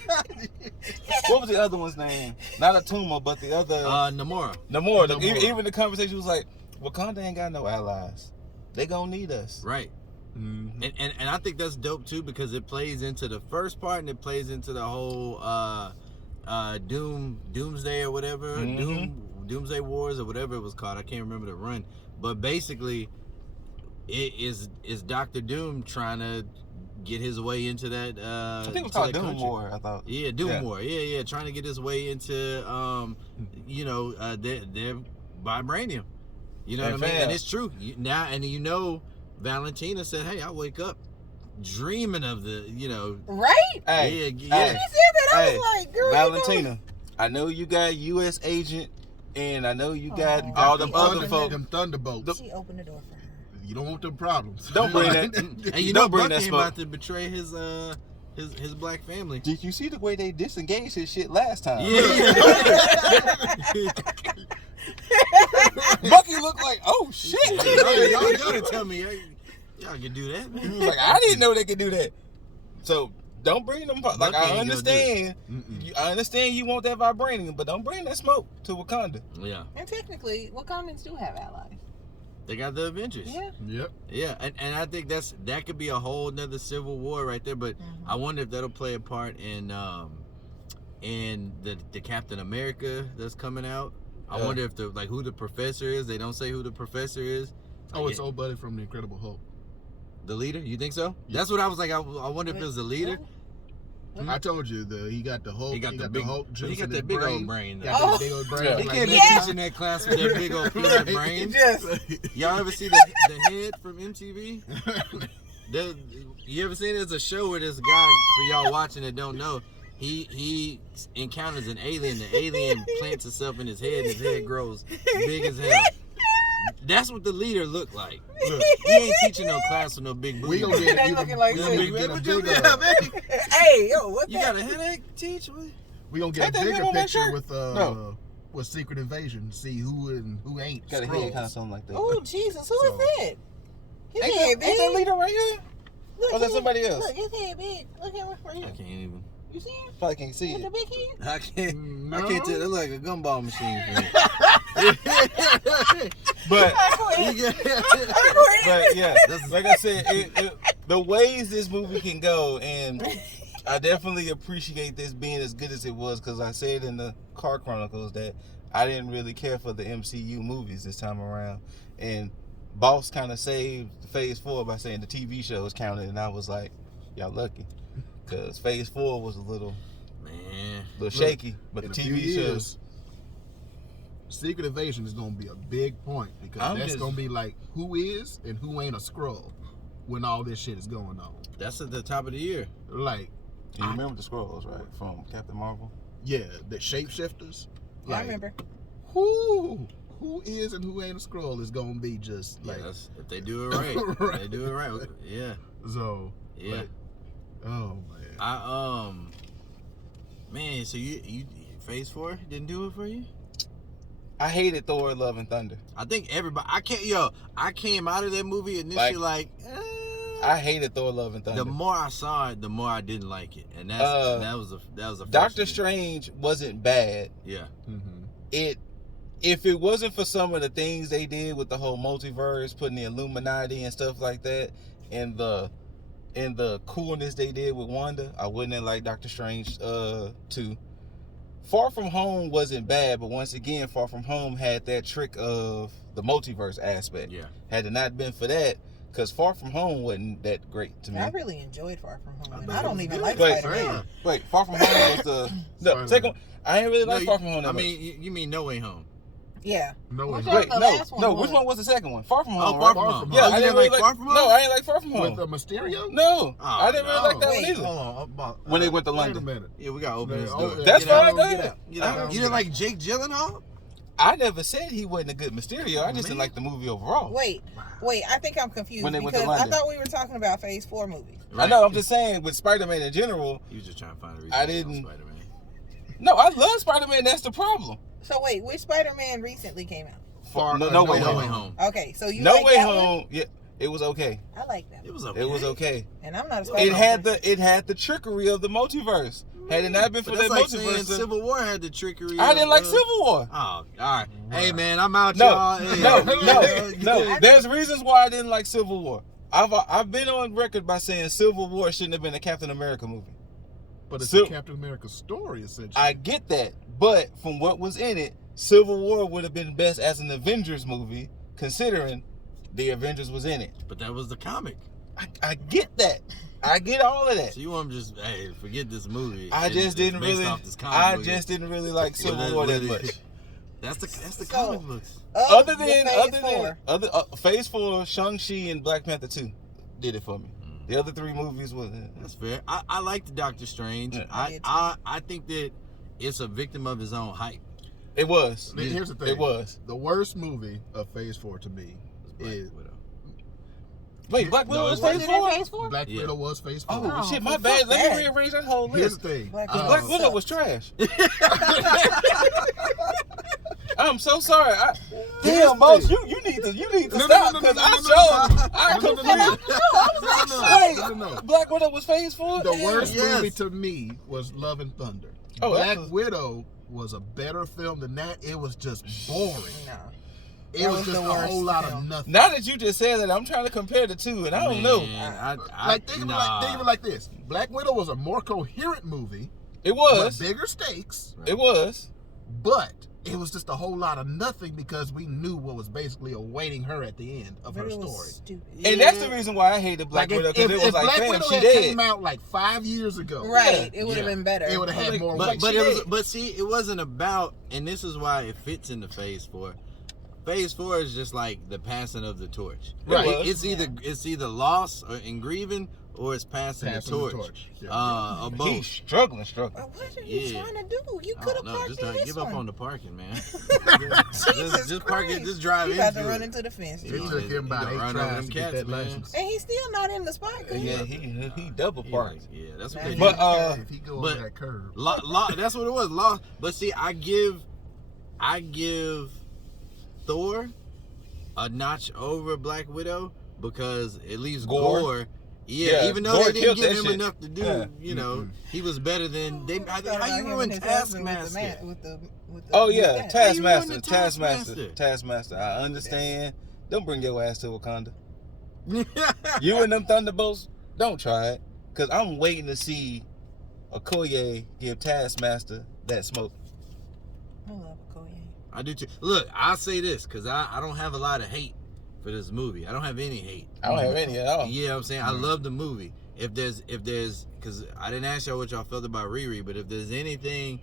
What was the other one's name? Not Atuma, but the other Namora. Namora. Even the conversation was like, Wakanda ain't got no allies. They gonna need us. Right. Mm-hmm. And I think that's dope too, because it plays into the first part and it plays into the whole Doomsday or whatever, Doomsday Wars or whatever it was called. I can't remember the run, but basically, it is Dr. Doom trying to get his way into that. I think it was called Doom War. I thought. Yeah, Doom War. Yeah, trying to get his way into their vibranium. You know what I mean? And it's true. Valentina said, hey, I wake up dreaming of the, Right? Hey, when he said that, I was like, girl, Valentina, I know you got U.S. agent, and I know you got all them other folks. Them thunderbolts. She opened the door for her. You don't want them problems. Don't bring that. And don't bring Bucky that ain't smoke. about to betray his black family. Did you see the way they disengaged his shit last time? Yeah. Bucky looked like, oh shit. Y'all gotta tell me, y'all can do that. He was like, I didn't know they could do that. So don't bring them. Like, Bucky I ain't understand. I understand you want that vibranium, but don't bring that smoke to Wakanda. Yeah. And technically, Wakandans do have allies. They got the Avengers. Yeah. Yep. Yeah, and I think that could be a whole nother civil war right there. But I wonder if that'll play a part in the Captain America that's coming out. I wonder if who the professor is. They don't say who the professor is. Oh, it's old buddy from the Incredible Hulk. The leader? You think so? Yeah. That's what I was like. I wonder if it was the leader. I told you he got the Hulk. He got the Hulk juice. He got in that his big old brain. Got that big old brain. He Like, can't be teaching that class with that big old peanut brain. Yes. Y'all ever see the head from MTV? You ever seen it? There's a show where this guy, for y'all watching that don't know, he encounters an alien. The alien plants itself in his head, and his head grows big as hell. That's what the leader looked like. Look, he ain't teaching no class with no big booty. We gonna get They looking like this. Hey, yo, what's You that? got a headache, teach? We gonna get a Ain't that bigger him on that picture shirt? with Secret Invasion. See who and who ain't. Got a head Skrulls. kind of something like that. Oh, Jesus, who is that? His Ain't head that, ain't that big. leader right here? Look, Or is that somebody else? Look, his head big. Look at him right I here. can't even. You see him? Probably can't see With the it. big head? I can't. No. I can't tell. That's like a gumball machine for me. But I But yeah, like I said, the ways this movie can go, and I definitely appreciate this being as good as it was, because I said in the Car Chronicles that I didn't really care for the MCU movies this time around, and Boss kind of saved Phase 4 by saying the TV shows counted, and I was like, y'all lucky, because Phase 4 was a little shaky, but the in a few TV years, shows. Secret Invasion is gonna be a big point, because that's gonna be like who is and who ain't a Skrull when all this shit is going on. That's at the top of the year. Like, You remember the Skrulls, right, from Captain Marvel? yeah, the shapeshifters. I Like, remember. who is and who ain't a Skrull is gonna be just like. Yes, if they do it right. Right. If they do it right. Yeah. So Yeah. like, oh man. Man, so you Phase 4 didn't do it for you? I hated Thor: Love and Thunder. I think everybody. I came out of that movie initially like. I hated Thor: Love and Thunder. The more I saw it, the more I didn't like it, and that was a Doctor Strange wasn't bad. Yeah. Mm-hmm. If it wasn't for some of the things they did with the whole multiverse, putting the Illuminati and stuff like that, and the coolness they did with Wanda, I wouldn't have liked Doctor Strange 2. Far From Home wasn't bad, but once again, Far From Home had that trick of the multiverse aspect. Yeah. Had it not been for that, because Far From Home wasn't that great to me. I really enjoyed Far From Home. I don't even like Wait, Spider-Man. Wait, Far From Home was the second one. I ain't really like Far From Home. I mean, you mean No Way Home? Yeah. No Way Home. Wait, no. Which one was the second one? Far From Home. Oh, Far From Home. Yeah, I didn't really like Far From Home. No, I ain't like Far From Home. With Mysterio? No, I didn't really like that one either. Hold on. When they went to London. Wait a minute. Yeah, we gotta open this door. That's fine. Go Get ahead. out. You didn't like Jake Gyllenhaal? I never said he wasn't a good Mysterio. I just didn't like the movie overall. Wait, I think I'm confused When they went to because I London. thought we were talking about Phase 4 movies. I know. I'm just saying with Spider-Man in general. You was just trying to find a reason. I to didn't. Spider-Man. No, I love Spider-Man. That's the problem. So wait, which Spider-Man recently came out? No Way Home. Okay, so you No like Way that Home. one? Yeah, it was okay. I like that. It was okay. It was okay. And I'm not a It Spider-Man. had the trickery of the multiverse. Had it not been for But that that's like saying multiverse, Civil War had the trickery. I didn't like of, Civil War. Oh, all right. Hey man, I'm out, No, y'all. Hey, no. There's reasons why I didn't like Civil War. I've been on record by saying Civil War shouldn't have been a Captain America movie. But it's a Captain America story, essentially. I get that, but from what was in it, Civil War would have been best as an Avengers movie, considering the Avengers was in it. But that was the comic. I get that. I get all of that. So you want to just forget this movie? I just didn't really. I just didn't really like Civil War that much. That's the comic books. Other than Phase 4, Shang-Chi and Black Panther 2 did it for me. The other three movies was that's fair. I liked Doctor Strange. Yeah. I think that it's a victim of his own hype. It was. Here's the thing. It was. The worst movie of Phase 4 to me is... Wait, Black Widow was Phase 4? Black Widow was Phase 4. Oh, shit, my bad. Let me rearrange that whole list. Here's the thing. Black Widow was trash. I'm so sorry. Damn, boss, you need to stop because I showed. No. Black Widow was Phase 4? The worst movie to me was Love and Thunder. Oh, Black Widow was a better film than that. It was just boring. No. It was just a whole lot of nothing. Now that you just said that, I'm trying to compare the two, and I don't know. Think of it like this. Black Widow was a more coherent movie. It was. With bigger stakes. It was. But it was just a whole lot of nothing because we knew what was basically awaiting her at the end of her story. Stupid. And that's the reason why I hated Black Widow, because it was like, fam, she dead. Came out like 5 years ago. Right. It would have been better. It would have had more weight. But see, it wasn't about, and this is why it fits into Phase 4. Phase 4 is just like the passing of the torch. Right. It's either loss and grieving, or it's passing the torch. Yeah. Both. He's struggling. What are you trying to do? You could have parked just in this give one. up on the parking, man. Jesus just park it. Just drive you into about to it. run into the fence. It took him about 8 tries to get that license. And he's still not in the spot. Yeah, he double parked. Yeah, that's what they But if he go over that curve. That's what it was. Loss. But see, I give Thor a notch over Black Widow because at least Gore even though they didn't give him enough to do, you know, he was better than they. How you ruin Taskmaster? Taskmaster. I understand. Don't bring your ass to Wakanda. You and them Thunderbolts, don't try it, cause I'm waiting to see Okoye give Taskmaster that smoke. I love Okoye. I do too. Look, I'll say this because I don't have a lot of hate for this movie. I don't have any hate. I don't have any at all. Yeah, you know what I'm saying? I love the movie. If there's, because I didn't ask y'all what y'all felt about Riri, but if there's anything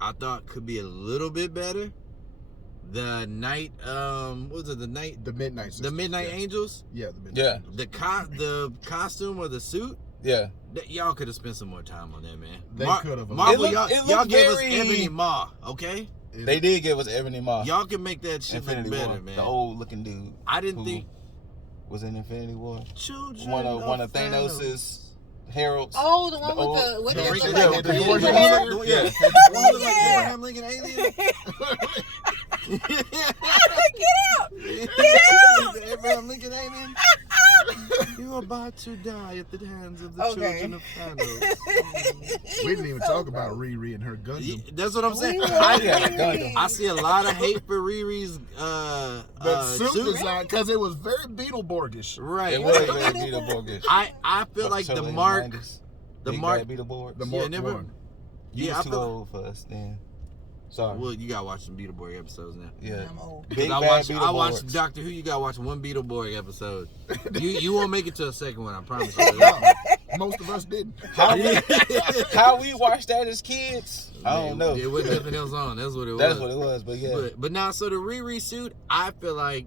I thought could be a little bit better, the night, what was it? The Midnight Sisters, the Midnight Angels. Yeah, the Midnight Angels. The costume or the suit. Yeah. Y'all could have spent some more time on that, man. They could have. Marvel, y'all gave us Ebony Maw, okay? They did give us Ebony Maw. Y'all can make that shit Infinity look better, War, man. the old looking dude. I didn't think was in Infinity War. Children one of Thanos' heralds. Oh, the one with the Abraham Lincoln alien. out! Get out! Abraham Lincoln ain't in. You're about to die at the hands of the children of Thanos. We didn't even talk about Riri and her Gundam. That's what I'm saying. I see a lot of hate for Riri's Suit suit. design, because it was very Beetleborgish. Right. It was very Beetleborgish. I feel like the mark. The mark. Beetleborg. The Mark never- One. You Yeah, was I too feel. old for us then. Sorry. Well, you gotta watch some Beetleborg episodes now. Yeah. I'm old. Big I bad watch Beetleborgs. Doctor Who. You gotta watch one Beetleborg episode. You won't make it to a second one. I promise you. Most of us didn't. How we watched that as kids, I don't know. It wasn't nothing else on. That's what it was. That's what it was, but yeah. But now, so the Riri suit, I feel like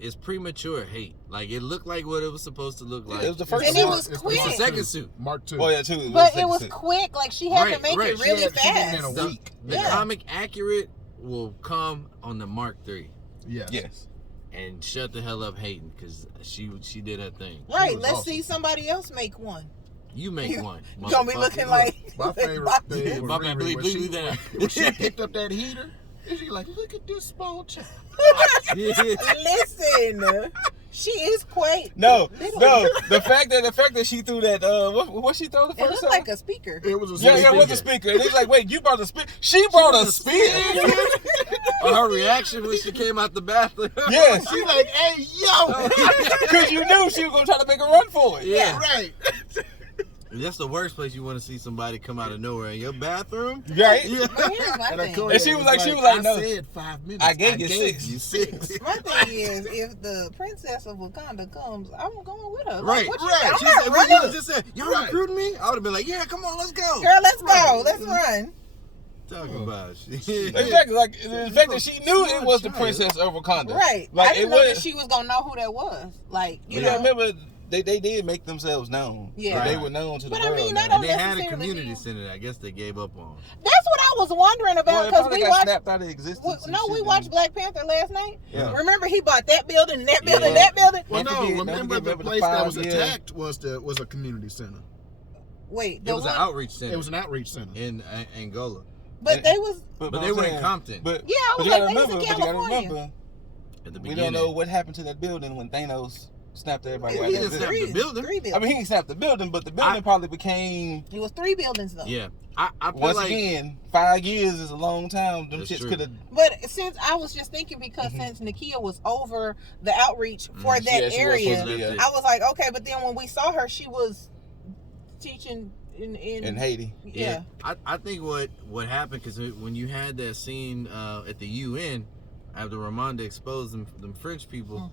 is premature hate. Like it looked like what it was supposed to look like. It was the first And it one. was It's quick. It's the second suit. Mark II. Oh yeah, too. But second it was suit. quick. Like she had to Right, make right. it She really did it in fast. a week. The Yeah. comic accurate will come on the Mark III. Yes. Yes. And shut the hell up hating, because she did her thing. Right. was Let's awesome. see somebody else make one. You make You- one. You gonna be motherfucker. looking like My favorite thing Yeah, with my bad, Riri, bleed, when bleed she- me down. when she picked up that heater, and she like, look at this small child. Listen, she is quite. No, little. no. The fact that she threw that what she throw the It first looked time? like a speaker. It was a Yeah, it was a speaker. And it's like, wait, you brought a speaker? She brought a speaker? Her reaction when she came out the bathroom. Yes. She like, hey, yo. Because you knew she was going to try to make a run for it. Yeah. Right. That's the worst place you want to see somebody come out of nowhere. In your bathroom? Right? Yeah. But here's my And I thing. told And her, she it was like, no. I said 5 minutes. I gave you 6. you 6. My thing is, if the princess of Wakanda comes, I'm going with her. Right, Like, what you- right. I'm She not said, running. you just said, y'all Right. recruiting me? I would have been like, yeah, come on, let's go. Girl, let's go. Right. Let's run. Talking about shit. Exactly. Like, the fact that she knew it was the princess of Wakanda. Right. Like, I didn't it know that was. she was gonna know who that was. Like, you You know. remember, they did make themselves known. Yeah. They were known to the But I world. mean, now. I don't And they had a necessarily community mean- center that I guess they gave up on. That's what I was wondering Well, about it because probably we got watched. snapped out of existence. and No, we shit, watched and- Black Panther last night. Yeah. Remember, he bought that building, that building, Yeah. that building. Well, Don't no, forget- remember don't the forget place that was 5 year- attacked was a community center. Wait, It was an outreach center It was an outreach center. in Angola. but they was. But they were in Compton. But Yeah, I but was you like, gotta they was remember, in but you gotta California. remember, At the we beginning. don't know what happened to that building when Thanos snapped everybody It out he of didn't that snap building. the building. 3 I buildings. mean, he snapped the building, but the building probably became. It was 3 buildings though. Yeah. I feel Once like again, 5 years is a long time. Them That's shits true. could have. But since I was just thinking, because since Nakia was over the outreach for that Yeah, she was area, supposed to be, I was like, okay. But then when we saw her, she was teaching in Haiti. Yeah. I think what happened, because when you had that scene at the UN after Ramonda exposed them French people,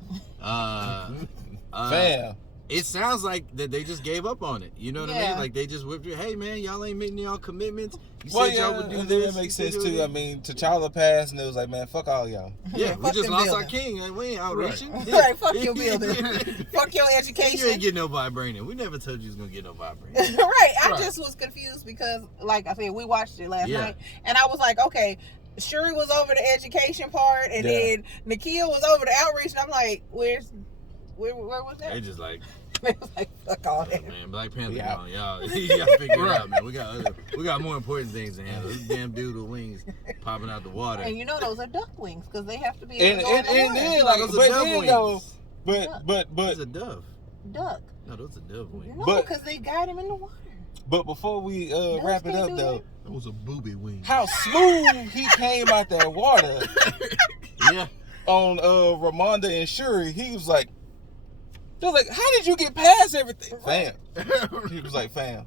Fam. it sounds like that they just gave up on it. You know what I Yeah. mean? Like they just whipped it. Hey man, y'all ain't making y'all commitments. You Well, said yeah, y'all would do and then this. that makes you sense said too. that. I mean, T'Challa passed, and it was like, man, fuck all y'all. Yeah, we fuck just them lost our buildings. king. Like, we ain't outreaching. Right, fuck your building. Fuck your You education. ain't getting no vibranium. We never told you was gonna get no vibranium. Right. I Right. just was confused because, like I said, we watched it last Yeah. night, and I was like, okay, Shuri was over the education part, and Yeah. then Nakia was over the outreach, and I'm like, where was that? They just like, They was like, fuck all that. man, Black Panther Yeah. gone, y'all. Y'all figure it out, man. We got more important things to handle. This damn dude with wings popping out the water. And you know those are duck wings because they have to be And able to go in the then water. like, Those are but dove then wings. though, but Those are dove. duck. No, those are dove wings. No, But- because they guide him in the water. but before we wrap it can't up do though, That was a booby wing. how smooth he came out that water Yeah. on Ramonda and Shuri. He was like, they're like, how did you get past everything, fam? He was like, fam,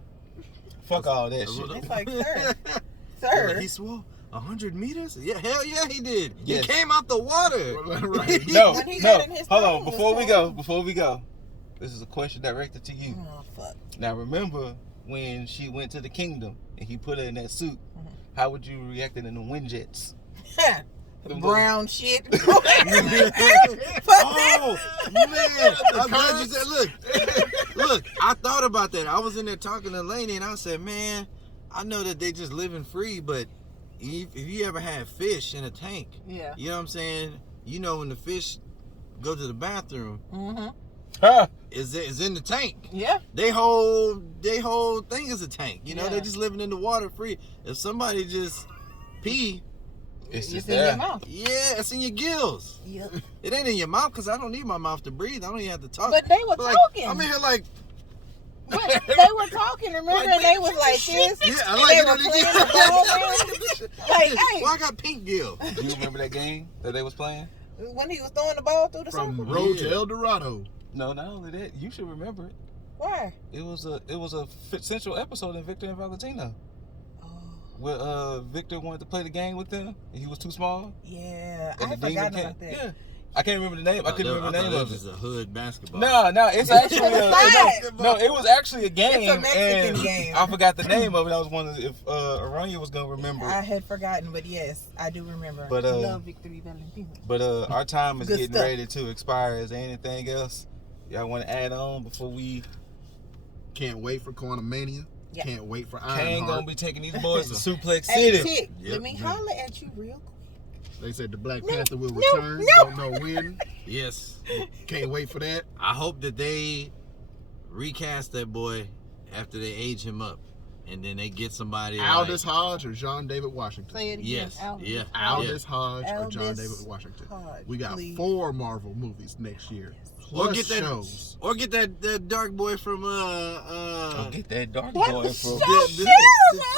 fuck all that shit. It's like, sir, They're like, sir. he swam 100 meters? Yeah, hell yeah, he did. Yes. He came out the water. Right. No, When he no, got in his hold thing, on. it was Before we go, this is a question directed to you. Oh fuck. Now remember when she went to the kingdom and he put her in that suit? Mhm. How would you react in the wind jets? Brown shit. Oh man, I'm glad you said. Look. I thought about that. I was in there talking to Lainey, and I said, man, I know that they just living free, but if you ever had fish in a tank, Yeah. you know what I'm saying? You know when the fish go to the bathroom, Mm-hmm. Huh? is in the tank. Yeah. They whole thing is a tank. You know, Yeah. they just living in the water free. If somebody just pee It's It's just in your there. mouth. Yeah, it's in your gills. Yep. It ain't in your mouth because I don't need my mouth to breathe. I don't even have to talk. But they were Like, talking. I'm in here like, But they were talking, remember? And they was like this. yeah, I and like they it were on the playing gill. the ball man. Like, hey, Well, I got pink gill. Do you remember that game that they was playing? when he was throwing the ball through the From circle. Road to Yeah. El Dorado. No, not only that, you should remember it. Why? It was a central episode in Victor and Valentino Oh, where Victor wanted to play the game with them and he was too small. yeah, And I had the demon forgotten about that. Yeah, I can't remember the name. I couldn't remember the name of It was it. a hood basketball. No, it's actually It's no, it was actually a game. It's a Mexican and game. I forgot the name of it. I was wondering if Aranya was gonna remember. I had forgotten, but yes, I do remember. But, Love Victory Valentino. But our time is Good getting stuff. ready to expire. Is there anything else y'all want to add on before we? Can't wait for Quantumania. Yeah. Can't wait for Kane Ironheart. gonna be taking these boys to Suplex Hey, City. Tick, Yep. let me holler at you real quick. They said the Black No, Panther will no, return. no. Don't know when. Yes. Can't wait for that. I hope that they recast that boy after they age him up. And then they get somebody Aldous Hodge or John David Washington. Say it again. Yes, Aldous. yeah. Aldous Hodge or Aldous John David Washington. Hodge, We got please. 4 Marvel movies next year. Or Plus get that, shows. or get that dark boy from Don't get that dark That boy was from. so-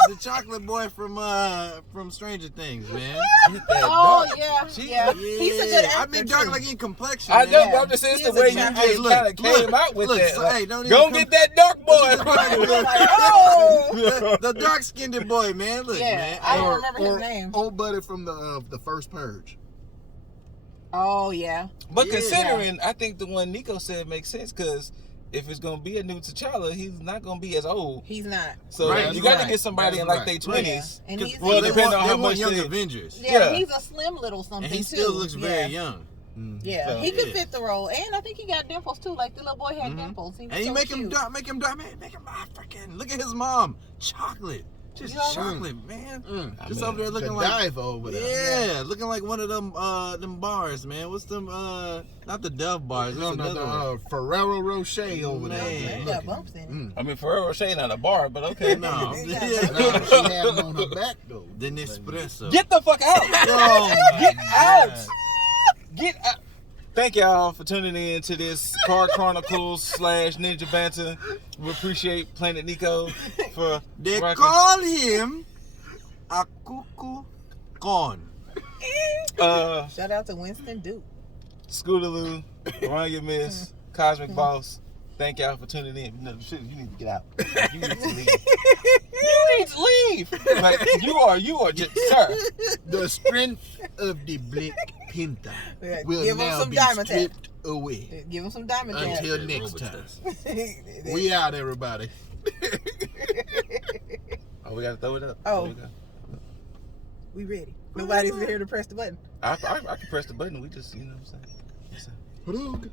the chocolate boy from Stranger Things, man. Get that Oh dark. yeah, She- yeah. He's a good actor. I mean, dark too. like in complexion. I man. know, but I'm just saying He it's is the a way you chocolate- just Hey, kind of came out with look, that. so, Like, hey, don't go even and get that dark boy. Oh. the dark skinned boy, man. Look, Yeah, man. I Hey, don't remember his name. Old buddy from the first Purge. Oh yeah. But Yeah. considering, I think the one Nico said makes sense because if it's gonna be a new T'Challa, he's not gonna be as old. He's not. So Right, you got to right. get somebody That's in like right. their 20s. And he's Well, they depending want, on how they much want young they- Avengers. yeah, Yeah. he's a slim little something And he too. still looks very Yeah. young. Yeah, So, he could yeah. fit the role, and I think he got dimples too. Like the little boy had Mhm. dimples. He was And you so make him cute. dark, make him freaking look at his mom. Chocolate. Just You know what? chocolate, man. I Just mean, over there looking the like dive over there. yeah, looking like one of them bars, man. What's them not the Dove bars, No, it's no, another one. no. Ferrero Rocher over Man. there. He got bumps in it. Mm. I mean, Ferrero Rocher not a bar, but okay. No. Yeah. No, she had them on her back though. The Nespresso. Get the fuck out! Oh, Get my out! God. Get out! Thank y'all for tuning in to this Card Chronicles / Ninja Banter. We appreciate Planet Niko for They rocking. call him a cuckoo corn. Shout out to Winston Duke. Scootaloo, Run Your Miss, Cosmic Boss. Thank y'all for tuning in. No, shit, you need to get out. You need to leave. You need to leave. Like, you are just, sir. The strength of the Black Panther Yeah, will give him now some be diamond tap. stripped away. Give him some diamond tap. Until Yeah, next Robert time. does. We out, everybody. Oh, we gotta throw it up. Oh. There we go. We ready. Nobody's here to press the button. I can press the button. We just, you know what I'm saying? Hadouken.